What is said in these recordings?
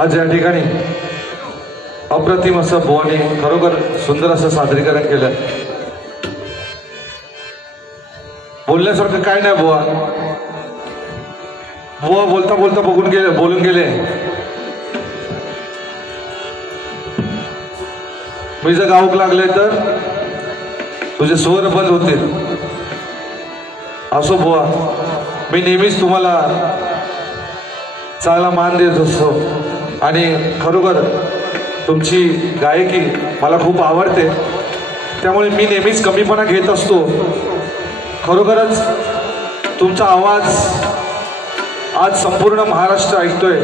आज या ठिकाणी अप्रतिम असं बुवाने खरोखर सुंदर असं सादरीकरण केलं। बोलण्यासारखं काय नाही बुवा, बुवा बोलता बोलता बोलून गेले। मी जर गाऊक लागले तर तुझे स्वर बंद होतील। असो बुवा, मी नेहमीच तुम्हाला चांगला मान देत असतो आणि खरोखर तुमची गायकी मला खूप आवडते, त्यामुळे मी नेहमीच कमीपणा घेत असतो। खरोखरच तुमचा आवाज आज संपूर्ण महाराष्ट्र ऐकतोय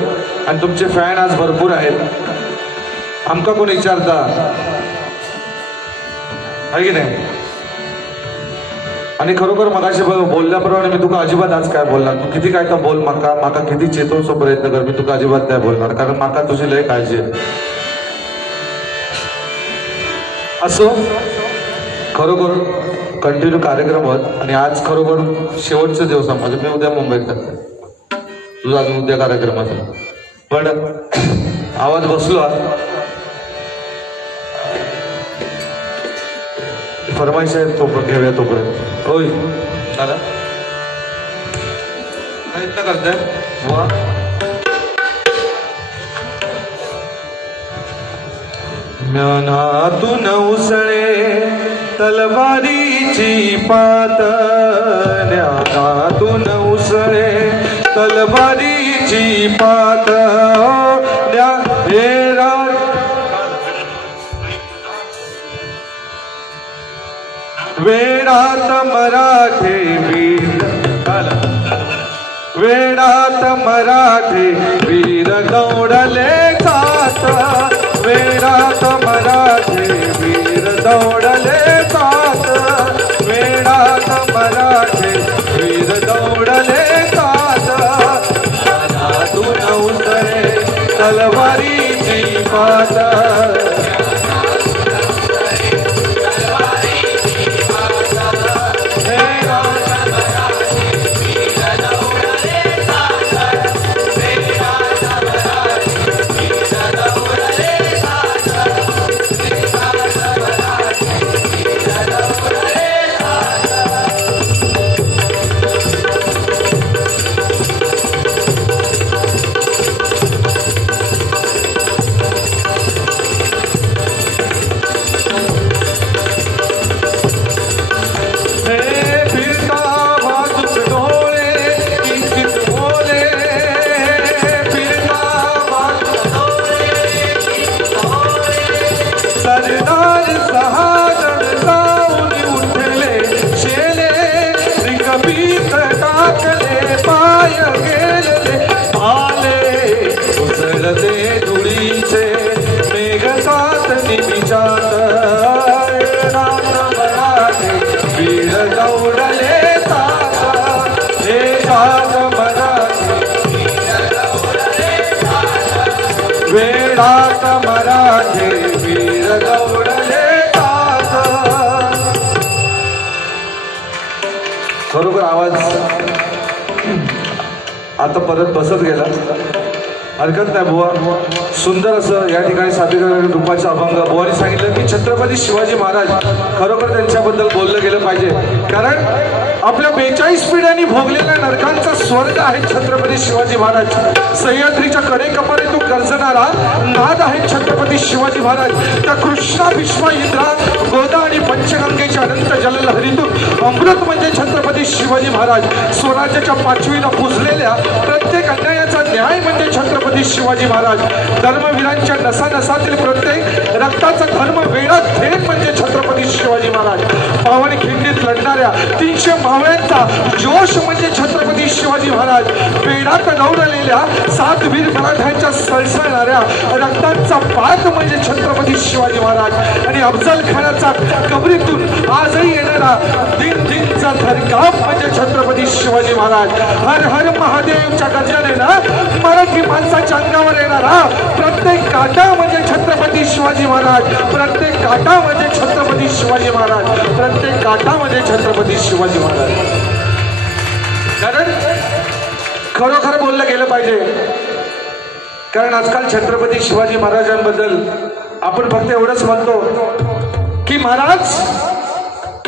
आणि तुमचे फॅन आज भरपूर आहेत। आमका कोण विचारता आहे की नाही? आणि खरोखर मगाशी बोलल्याप्रमाणे मी तुका अजिबात आज काय बोलणार, तू किती काय तर बोल, माका किती चेतवण्याचा प्रयत्न कर, मी तुका अजिबात नाही बोलणार, कारण माका तुझी लय काळजी आहे। असो खरोखर कंटिन्यू कार्यक्रम होत आणि आज खरोखर शेवटचे दिवस माझे, मी उद्या मुंबईत करते, तुझा अजून उद्या कार्यक्रम असेल, पण आवाज बसलो फरमाईश आहे तो घेऊया तोपर्यंत। होय दादा प्रयत्न करताय वा म्यानातून उसळे तलवारीची पात, ज्ञानातून उसळे तलवारीची पात, वेडात मराठे वीर, वेडात मराठे वीर दौडले जात, वेडात मराठे वीर दौडले जात, वेडात मराठे वीर दौडले जात, ज्ञानातून उसळे तलवारीची पात, वेडात मराठे वीर दौडले जात। खरोखर आवाज आता परत बसत गेला, हरकत नाही बुवा। सुंदर असं या ठिकाणी सादरीकरण रूपाचे अभंग बुवानी सांगितलं की छत्रपती शिवाजी महाराज खरोखर त्यांच्याबद्दल बोललं गेलं पाहिजे, कारण आपल्या 42 पिढ्यांनी भोगलेल्या नरकांचा स्वर्ग आहे छत्रपती शिवाजी महाराज। सह्याद्रीच्या कडेकपारीतून गर्जणारा नाद आहे छत्रपती शिवाजी महाराज। त्या कृष्णा भीष्मा इंद्रा गोदा आणि पंचगंगेच्या अनंत जललहरीतून अमृत म्हणजे छत्रपती शिवाजी महाराज। स्वराज्याच्या पाचवीला पुजलेल्या प्रत्येक अन्यायाचा न्याय म्हणजे छत्रपती शिवाजी महाराज। धर्मवीरांच्या नसानसातील प्रत्येक रक्ताचा धर्म वेळा थेट म्हणजे छत्रपती शिवाजी महाराज। पावन खिंडीत लढणाऱ्या 300 मावळ्यांचा जोश म्हणजे छत्रपती शिवाजी महाराज। वेडात दौडलेल्या 7 वीर मराठ्यांच्या सळसळणाऱ्या रक्तांचा पात म्हणजे छत्रपती शिवाजी महाराज। आणि अफजल खानाचा कबरीतून आजही येणारा दिन दिनचा थरकाप म्हणजे छत्रपती शिवाजी महाराज। हर हर महादेवच्या गर्जनेने मराठी माणसाच्या अंगावर येणारा प्रत्येक काटा म्हणजे छत्रपती शिवाजी महाराज। प्रत्येक काटा म्हणजे छत्रपती शिवाजी महाराज। प्रत्येक काटा म्हणजे छत्रपती शिवाजी महाराज। कारण खरोखर बोललं गेलं पाहिजे। कारण आजकाल छत्रपती शिवाजी महाराजांबद्दल आपण फक्त एवढंच म्हणतो की महाराज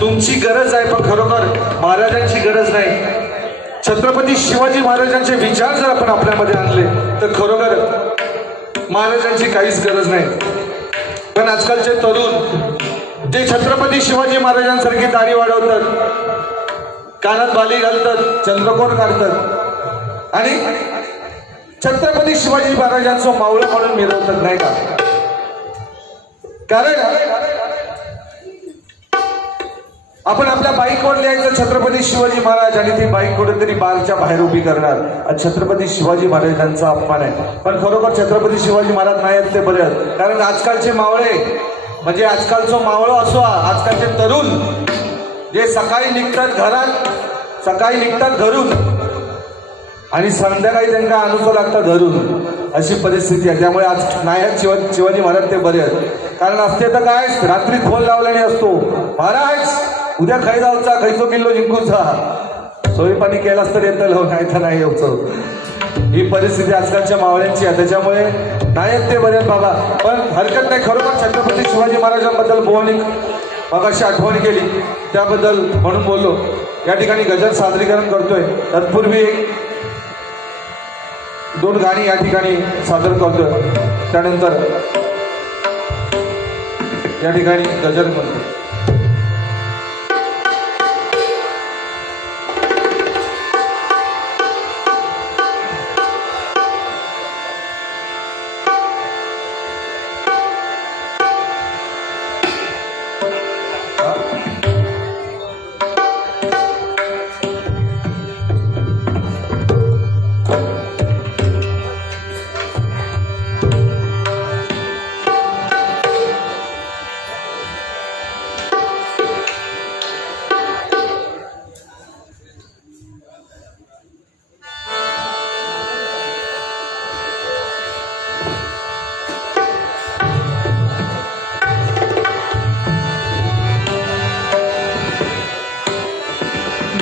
तुमची गरज आहे, पण खरोखर महाराजांची गरज नाही. छत्रपती शिवाजी महाराजांचे विचार जर आपण आपल्यामध्ये आणले तर खरोखर महाराजांची काहीच गरज नाही. पण आजकालचे तरुण जे छत्रपती शिवाजी महाराजांसारखी दाढी वाढवतात, कानात बाली घालतात, चंद्रकोर काढतात आणि छत्रपती शिवाजी महाराजांचं मावळं म्हणून मिरवतात, नाही का? कारण आपण आपल्या बाईकवर लिहायचं छत्रपती शिवाजी महाराज आणि ती बाईक कुठेतरी बारच्या बाहेर उभी करणार. छत्रपती शिवाजी महाराजांचा अपमान आहे. पण खरोखर छत्रपती शिवाजी महाराज नाही आहेत ते बरे आहेत. कारण आजकालचे मावळे म्हणजे आजकालचं मावळं असो, आजकालचे तरुण जे सकाळी निघतात घरून आणि संध्याकाळी त्यांना अनुसर लागतात धरून, अशी परिस्थिती आहे. त्यामुळे आज नायक शिवाजी महाराज ते बरे आहेत. कारण असते तर काय रात्री फोन लावल्याने असतो, महाराज उद्या खाई जाऊचा, खायचो किल्लो जिंकूचा, सोयी पाणी केलास तर येतं लो, नाही तर नाही येऊचं. ही परिस्थिती आजकालच्या मावळ्यांची आहे. त्याच्यामुळे नायक ते बरे आहेत बाबा. पण हरकत नाही, खरोखर छत्रपती शिवाजी महाराजांबद्दल बोवणी मगाशी आठवण केली त्याबद्दल म्हणून बोललो. या ठिकाणी गजल सादरीकरण करतोय. तत्पूर्वी 2 गाणी या ठिकाणी सादर करतोय. त्यानंतर या ठिकाणी गजल करतो.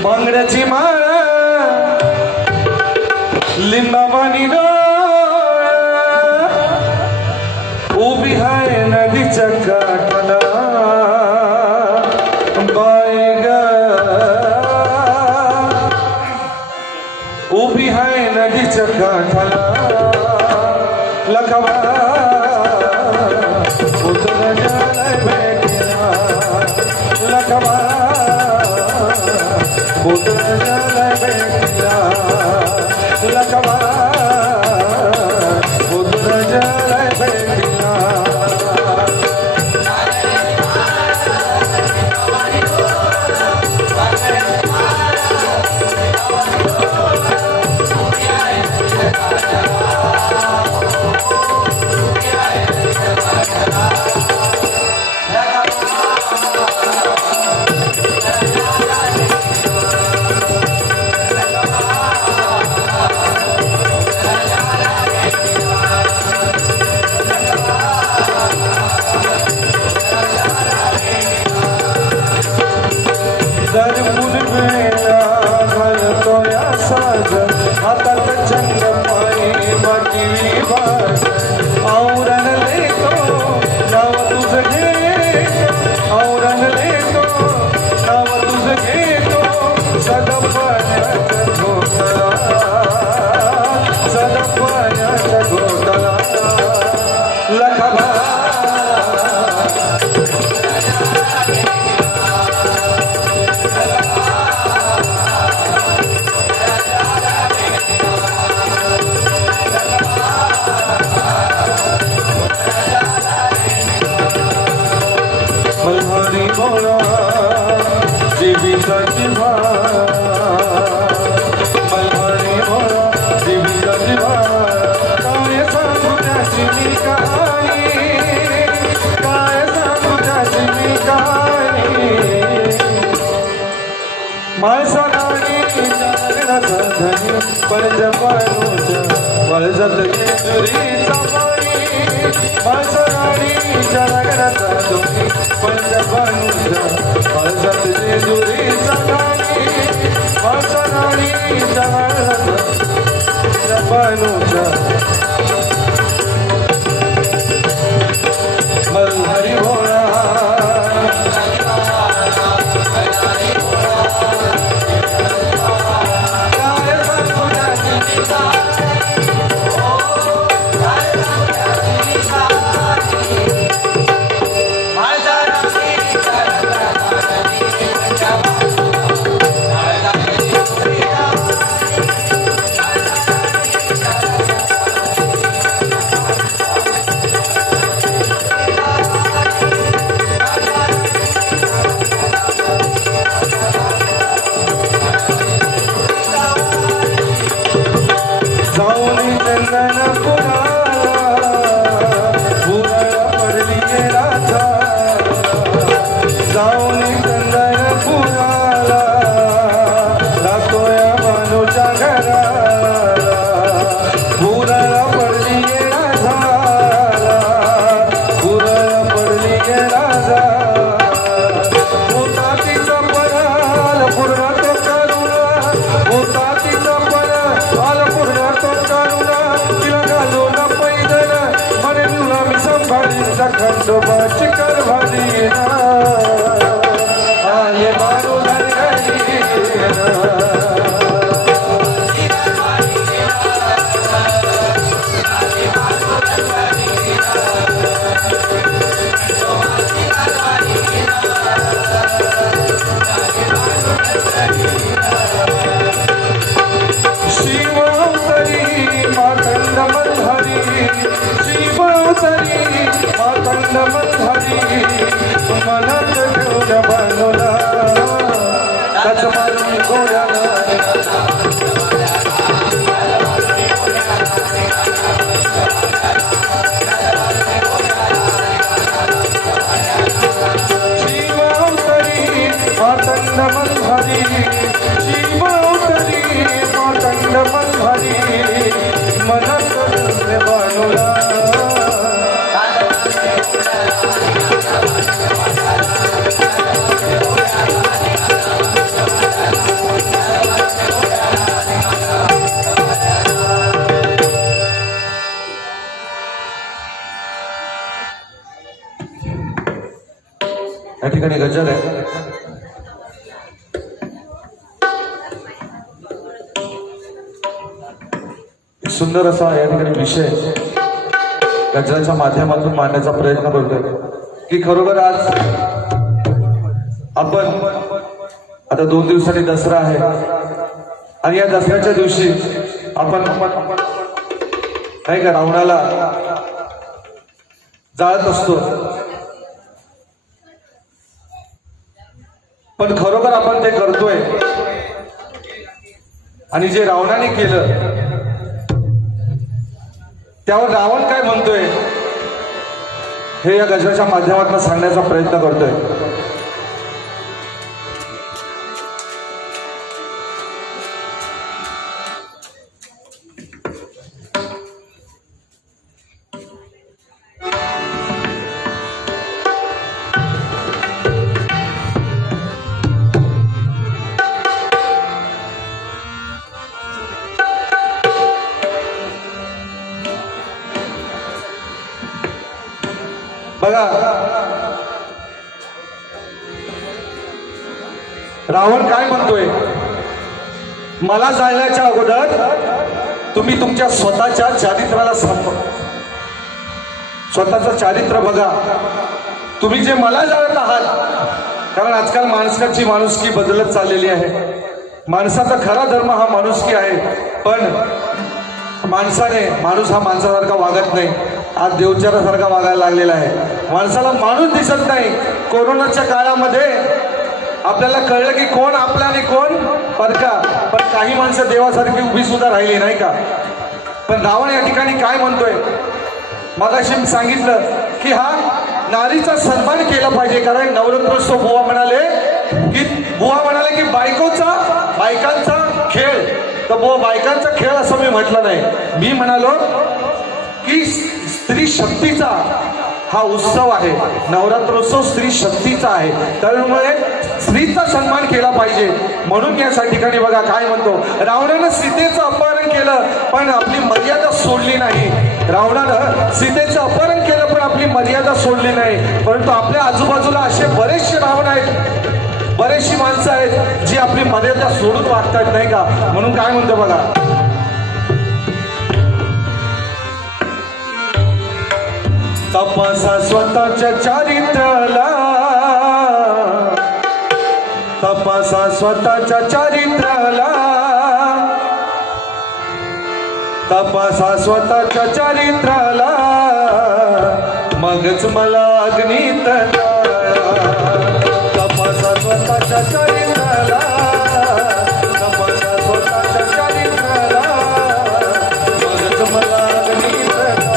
बांगड्याची माळ लिंबावानी उभी आहे नदीच्या काठाला, बाय ग उभी आहे नदीच्या काठाला, लखवा उतर जाय भेटला, लखवा उतर जाय भेटला, लखवा उतर जाय भेटला. खंडोबाची कारभारी आले मारू घरी मनात घेऊन बनवला त्याच मारून गोळ्याला शिवतरी मातंड मंधारी शिवतरी मातंड मंधारी मनात घेऊन बनवला या ठिकाणी गजल आहे. सुंदर असा या ठिकाणी विषय गजलाच्या माध्यमातून मांडण्याचा प्रयत्न करतोय की खरोखर आज आपण आता 2 दिवसांनी दसरा आहे आणि या दसऱ्याच्या दिवशी आपण नाही का रावणाला जाळत असतो, पण खरोखर आपण ते करतोय आणि जे रावणाने केलं त्यावर रावण काय म्हणतोय हे या गजलाच्या माध्यमातून सांगण्याचा प्रयत्न करतोय. बघा रावण काय म्हणतोय, मला जाळण्याच्या अगोदर तुम्ही तुमच्या स्वतःच्या चारित्र्याला स्वतःचं चारित्र्य बघा. तुम्ही जे मला जाळत आहात, कारण आजकाल माणसाची माणुसकी बदलत चाललेली आहे. माणसाचा खरा धर्म हा माणुसकी आहे, पण माणूस हा माणसासारखा वागत नाही. आज देवचारासारखा वागायला लागलेला आहे. माणसाला माणूस दिसत नाही. कोरोनाच्या काळामध्ये आपल्याला कळलं की कोण आपला आणि कोण परका, पण काही माणसं देवासारखी उभी सुद्धा राहिली नाही का. पण रावण या ठिकाणी काय म्हणतोय, मगाशी मी सांगितलं की हा नारीचा सन्मान केला पाहिजे. कारण नवरात्रोत्सव बुवा म्हणाले की बायकांचा खेळ, तर बुवा बायकांचा खेळ असं मी म्हटलं नाही. मी म्हणालो की स्त्री शक्तीचा हा उत्सव आहे. नवरात्रोत्सव स्त्री शक्तीचा आहे, त्यामुळे स्त्रीचा सन्मान केला पाहिजे. म्हणून या ठिकाणी बघा काय म्हणतो, रावणानं सीतेचं अपहरण केलं पण आपली मर्यादा सोडली नाही. रावणानं सीतेचं अपहरण केलं पण आपली मर्यादा सोडली नाही. परंतु आपल्या आजूबाजूला असे बरेचसे रावण आहेत, बरेचशी माणसं आहेत जी आपली मर्यादा सोडून वागतात नाही का. म्हणून काय म्हणतो बघा, तपासा स्वतःच्या चारित्र्याला, तपासा स्वतःच्या चारित्र्याला, तपासा स्वतःच्या चारित्र्याला, मगच मला अग्नीत जाळा. तपासा स्वतःच्या चारित्र्याला, तपासा स्वतःच्या चारित्र्याला, मगच मला अग्नीत जाळा.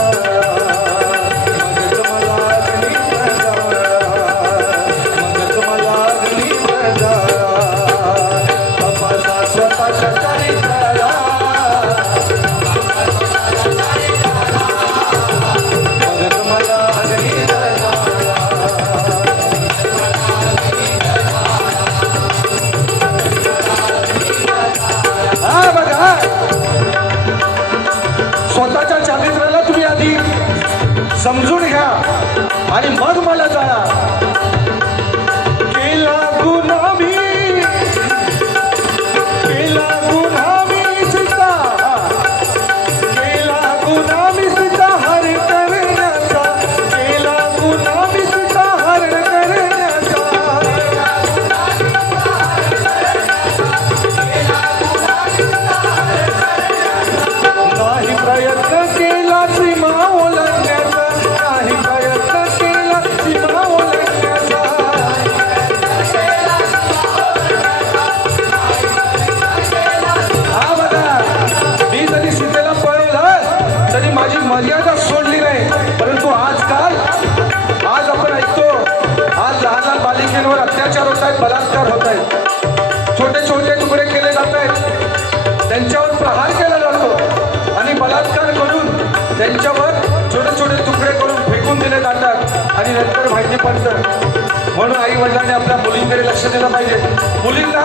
पडतं. म्हणून आई वडिलांनी आपल्या मुलींकडे लक्ष दिलं पाहिजे. मुलींना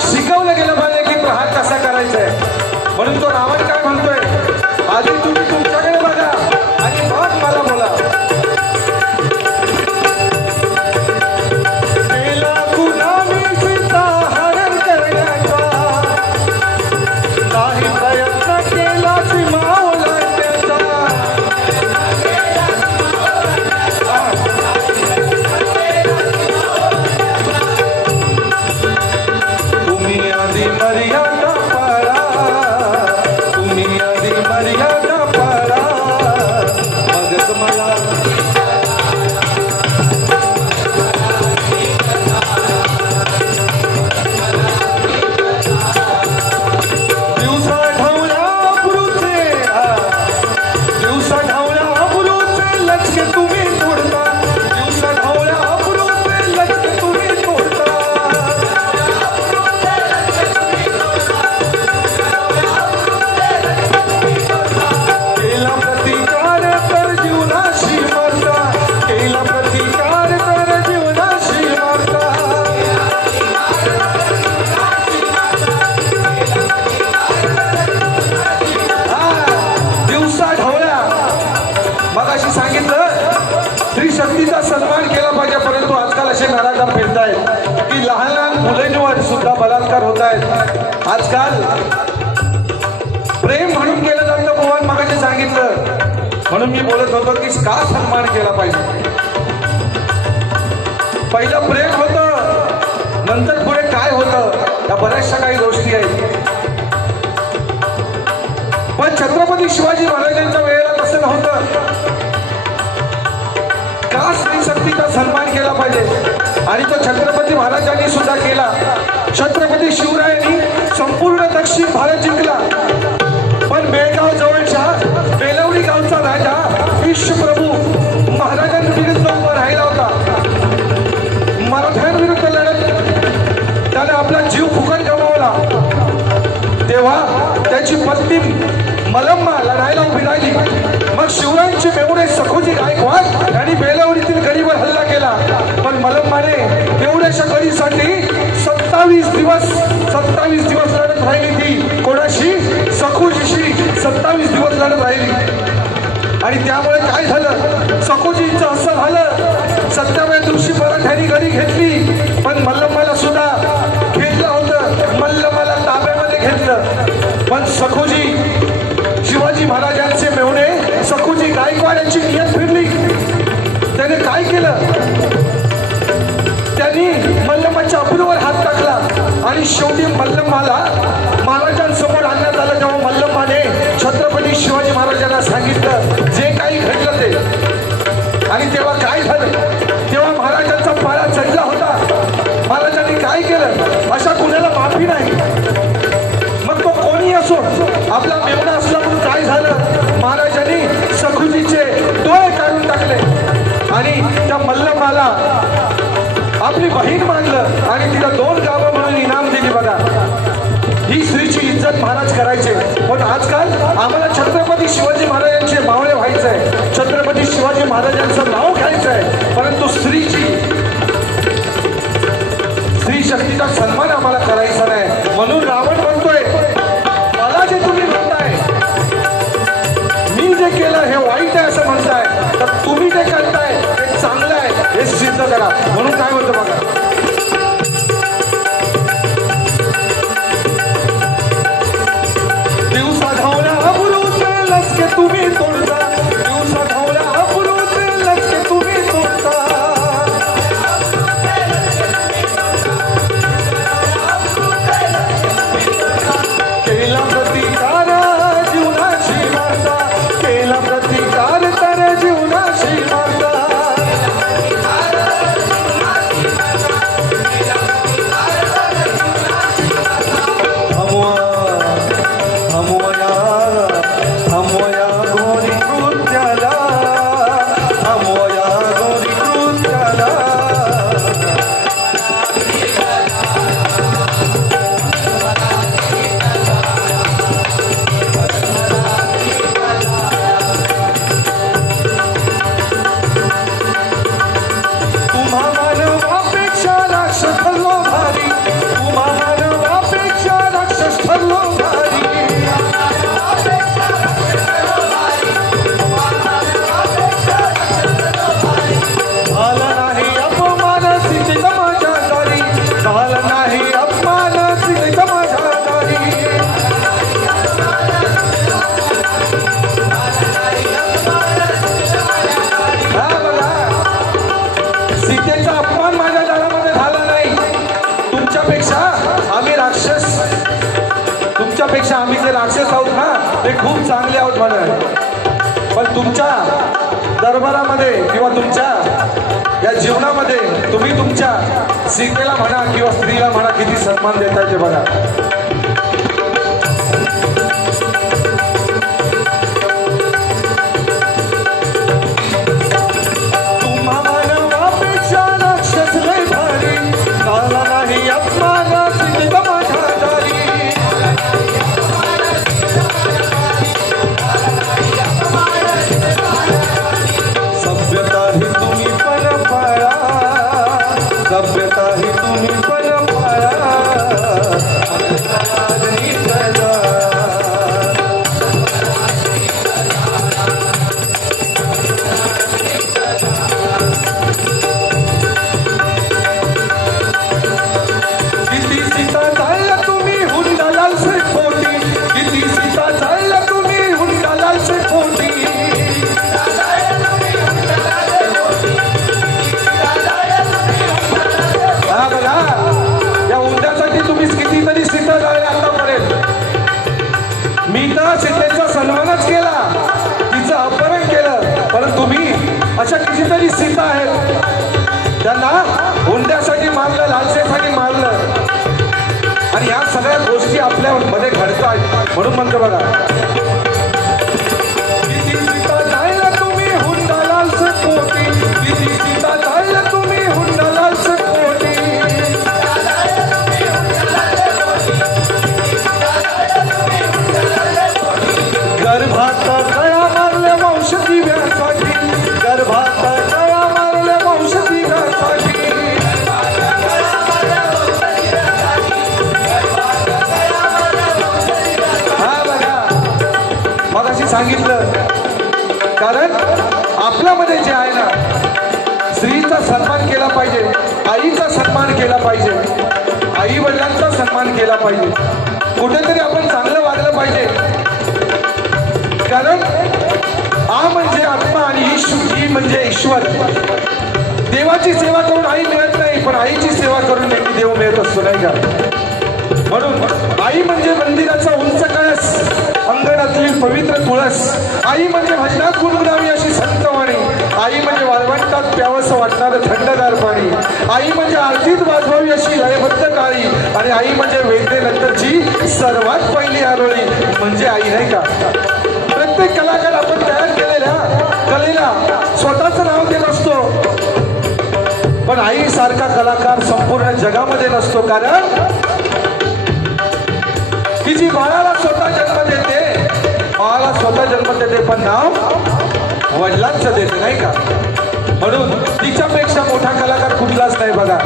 शिकवलं गेलं पाहिजे की प्रहार कसा करायचा आहे. म्हणून तो रावण काय म्हणतोय, आधी तुम्ही तुमच्याकडे बघा आणि मग मला बोला. शक्तीचा सन्मान केला पाहिजे. परंतु आजकाल असे नाराज फिरतायत की लहान लहान मुलांवर सुद्धा बलात्कार होत आहेत. आजकाल प्रेम म्हणून केलं जातं. भगवान मगाशी सांगितलं म्हणून मी बोलत होतो की का सन्मान केला पाहिजे. पहिलं प्रेम होतं, नंतर पुढे काय होतं या बऱ्याचशा काही गोष्टी आहेत. पण छत्रपती शिवाजी महाराजांच्या वेळेला तसं नव्हतं. का स्त्री शक्तीचा सन्मान केला पाहिजे आणि तो छत्रपती महाराजांनी सुद्धा केला. छत्रपती शिवरायांनी संपूर्ण दक्षिण भारत जिंकला. पण बेळगाव जवळच्या बेलवडी गावचा राजा विश्वप्रभू महाराजांविरुद्ध उभा राहिला होता. मराठ्यांविरुद्ध लढत त्याने आपला जीव फुकट गमावला. तेव्हा त्याची पत्नी मलम्मा लढायला उभी राहिली. मग शिवरायांचे मेवणे सखोजी गायकवाड यांनी बेलवडीतील गडीवर हल्ला केला. पण मलम्माने एवढ्याशा गडीसाठी 27 दिवस लढत राहिली. ती कोणाशी, सखोजीशी 27 दिवस लढत राहिली. आणि त्यामुळे काय झालं, सखोजींचं असं झालं 27व्या दिवशी मराठ्यांनी गडी घेतली. पण मल्लम्माला सुद्धा घेतलं होतं, मल्लम्माला ताब्यामध्ये घेतलं. पण सखोजी शिवाजी महाराजांचे मेवणे सखोजी गायकवाड यांची नियत फिरली. त्याने काय केलं, त्यांनी मल्लम्माच्या अब्रूवर हात टाकला आणि शेवटी मल्लम्माला महाराजांसमोर आणण्यात आलं. तेव्हा मल्लम्माने छत्रपती शिवाजी महाराजांना सांगितलं जे काही घडलं ते. आणि तेव्हा काय झालं, तेव्हा महाराजांचा पारा चढला होता. महाराजांनी काय केलं, अशा कुणाला माफी नाही. मग तो कोणी असो, आपला मेवणा असला म्हणून काय झालं, महाराजांनी सखोजीचे डोळे काढून टाकले आणि त्या मल्लम्माला आपली बहीण मानलं आणि तिला 2 गावं म्हणून इनाम दिली. बघा, ही स्त्रीची इज्जत महाराज करायचे. पण आजकाल आम्हाला छत्रपती शिवाजी महाराजांचे मावळे व्हायचंय, छत्रपती शिवाजी महाराजांचं नाव घ्यायचंय. परंतु स्त्री शक्तीचा सन्मान आम्हाला करायचा नाही. म्हणून रावण म्हणतोय, मला जे तुम्ही म्हणताय, मी जे केलं हे वाईट आहे असं म्हणताय, तर तुम्ही जे करताय हे चांगलं आहे हे सिद्ध करा. म्हणून काय म्हणतो बघा, दिवसा धावल्या अबरूचे लचके तुम्ही तोडता, दिवसा धावल्या अबरूचे लचके तुम्ही तोडता. केला प्रतिकार जीवनाशी मारता, केला प्रतिकार तर जीवनाशी मारता. तुमच्यापेक्षा आम्ही जे राक्षस आहोत ना ते खूप चांगले आहोत म्हणा, पण तुमच्या दरबारामध्ये किंवा तुमच्या या जीवनामध्ये तुम्ही तुमच्या सीतेला म्हणा किंवा स्त्रीला म्हणा किती सन्मान देताय ते बघा. सीतेचा सन्मानच केला, तिचं अपहरण केलं, परंतु तुम्ही अशा कितीतरी सीता आहेत त्यांना हुंड्यासाठी मारलं, लालसेसाठी मारलं, आणि या सगळ्या गोष्टी आपल्या मध्ये घडतात. म्हणून म्हणतो बघा, किती सीता जायला तुम्ही हुंडा लालसे पोटी, किती सीता जायला तुम्ही हुंडा लालसे पोटी, गर्भात गळा मारले वंश दिव्यासाठी, गर्भात गळा मारले वंश दिव्यासाठी, हा बघा मग अशी सांगितलं, कारण आपल्यामध्ये जे आहे ना, स्त्रीचा सन्मान केला पाहिजे, आईचा सन्मान केला पाहिजे, आई वडिलांचा सन्मान केला पाहिजे, कुठेतरी आपण चांगलं वागलं पाहिजे. कारण आ म्हणजे आत्मा आणि ई म्हणजे ईश्वर. देवाची सेवा करून आई मिळत नाही, पण आईची सेवा करून नेहमी देव मिळत असतो, नाही का? म्हणून आई म्हणजे मंदिराचा उंच कळस, अंगणातली पवित्र तुळस, आई म्हणजे भजनात गुणगुणावी अशी संतवाणी, आई म्हणजे वाळवंटात प्यावंसं वाटणारं थंडगार पाणी, आई म्हणजे आरतीत वाजवावी अशी लयबद्ध काळी, आणि आई म्हणजे वेदनेनंतरची सर्वात पहिली आरोळी म्हणजे आई, नाही का? प्रत्येक कलाकार आपण तयार केलेल्या कलेला स्वतःचं नाव देत असतो, पण आई सारखा कलाकार संपूर्ण जगामध्ये नसतो. कारण ती जी बाळाला स्वतः जन्म देते, बाळाला स्वतः जन्म देते, पण नाव वडिलांचं देते, नाही का? म्हणून तिच्यापेक्षा मोठा कलाकार कुठलाच नाही बघा.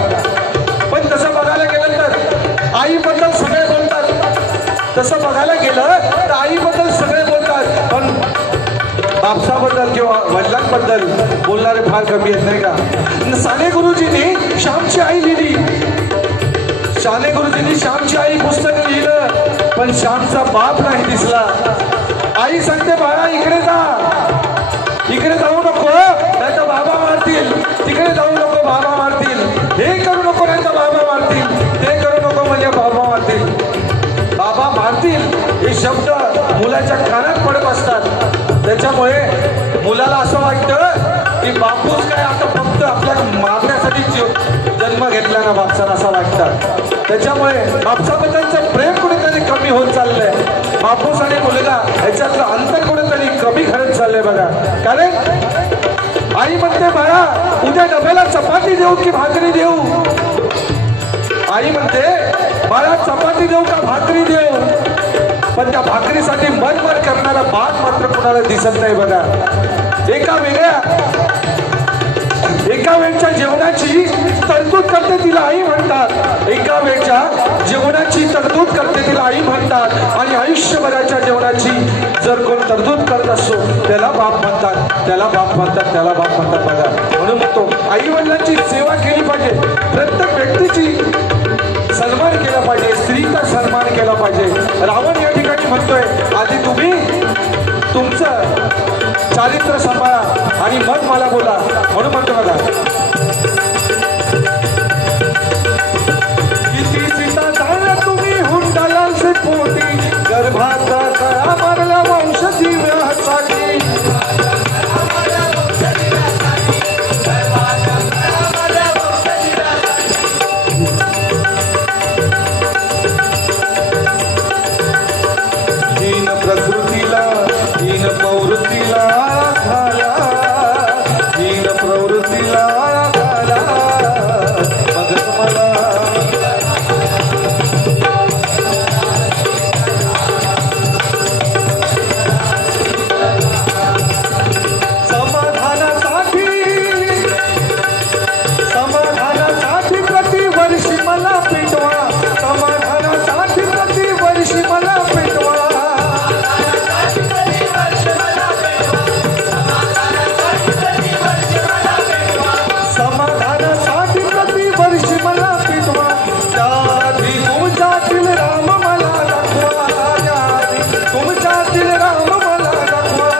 पण तसं बघायला गेलं तर आईबद्दल सगळे बोलतात, तसं बघायला गेलं तर आईबद्दल सगळे बोलतात, पण बापसाबद्दल किंवा वडिलांबद्दल बोलणारे फार कमी आहेत, नाही का? साने गुरुजींनी श्यामची आई लिहिली, साने गुरुजींनी श्यामची आई पुस्तक लिहिलं, पण श्यामचा बाप नाही दिसला. आई सांगते, बाळा इकडे जा, इकडे जाऊ नको नाही तर बाबा मारतील, तिकडे जाऊ नको बाबा मारतील, हे करू नको नाही तर बाबा मारतील, ते करू नको म्हणजे बाबा मारतील. बाबा मारतील हे शब्द मुलाच्या कानात पडत असतात. त्याच्यामुळे मुलाला असं वाटतं की बापूस काय आता फक्त आपल्या मारण्यासाठी जन्म घेतला ना बापसाला, असं वाटतं. त्याच्यामुळे बापसाबद्दलचं प्रेम कुठेतरी कमी होत चाललंय. बापूस आणि मुलगा ह्याच्यातलं अंतर कुठेतरी कमी घडत चाललंय बघा. कारण आई म्हणते, बाळा उद्या डब्याला चपाती देऊ की भाकरी देऊ? आई म्हणते, बाळा चपाती देऊ का भाकरी देऊ? पण त्या भाकरीसाठी मनमर करणारा बाप मात्र कुणाला दिसत नाही बघा. एका एका वेळच्या जेवणाची तरतूद करते तिला आई म्हणतात. एका वेळच्या जेवणाची तरतूद करते तिला आई म्हणतात. आणि आयुष्यभराच्या जेवणाची जर कोण तरतूद करत असतो त्याला बाप म्हणतात, त्याला बाप म्हणतात, त्याला बाप म्हणतात. बघा, म्हणून तो आई वडिलांची सेवा केली पाहिजे. प्रत्येक व्यक्तीची सन्मान केला पाहिजे, स्त्रीचा सन्मान केला पाहिजे. रावण या ठिकाणी म्हणतोय आधी तुम्ही तुमचं चारित्र्य सांभाळा आणि मग मला बोला. म्हणून म्हणतो बघा, किती सीता झाल्या तुम्ही हुंडालांचे पोटी, गर्भात कळा मारला वंश दिव्यासाठी. प्रकृतीला हीन प्रवृत्तीला झाला, हीन प्रवृत्तीला झाला. मग तुम्हाला समाधानासाठी प्रतिवर्षी मला पेटवा, समाधानासाठी प्रतिवर्षी मला पेटवा. समाधानासाठी प्रतिवर्षी मला पेटवा. त्याआधी तुमच्यातील राम मला दाखवा, त्याआधी तुमच्यातील राम मला दाखवा.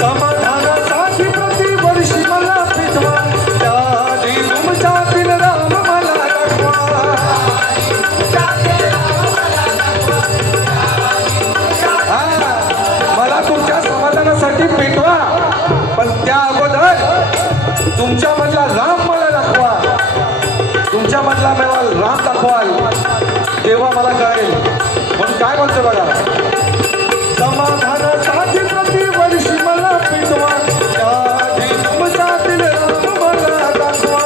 समाधानासाठी प्रतिवर्षी मला पेटवा, त्याआधी तुमच्यातील राम मला दाखवा. मला तुमच्या समाधानासाठी पेटवा, पण त्या अगोदर तुमच्या मधला राम मला दाखवा. तुमच्या मधला मला राम दाखवाल तेव्हा मला कळेल. म्हणून काय म्हणतो बघा, समाधानासाठी प्रतिवर्षी मला पेटवा, त्याआधी तुमच्यातील राम मला दाखवा.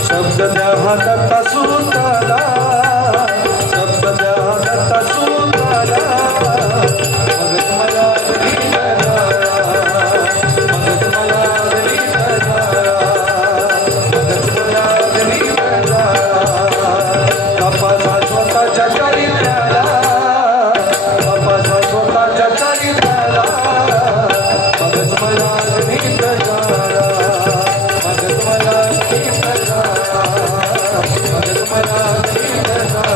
शब्द द्या दत्ता सुताला, शब्द द्या दत्ता सुताला. मग मला गरीब झाला, मग मला गरीब झाला, मग मला गरीब झाला. बापाचा स्वतःच्या चारित्र्याला, बापाचा स्वतःच्या चारित्र्याला. मग मला गरीब झाला, मग मला गरीब झाला, मग मला गरीब झाला.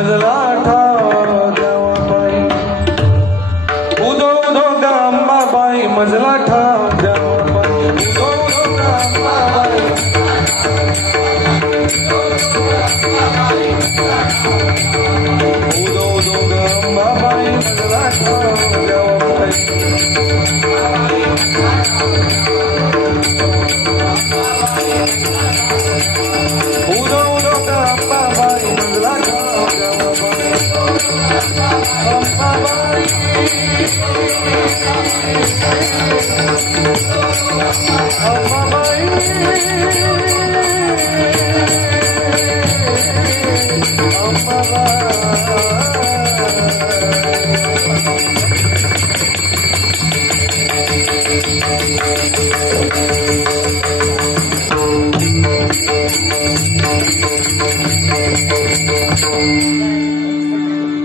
मजला ठाव द्यावा बाई, उदो उदो गा अंबाबाई, मजला ठाव द्यावा बाई. उदो उदो गा अंबाबाई, उदो उदो गा अंबाबाई, मजला ठाव द्यावा बाई. उदो उदो गा अंबाबाई, मजला ठाव द्यावा बाई. अंबाबाई,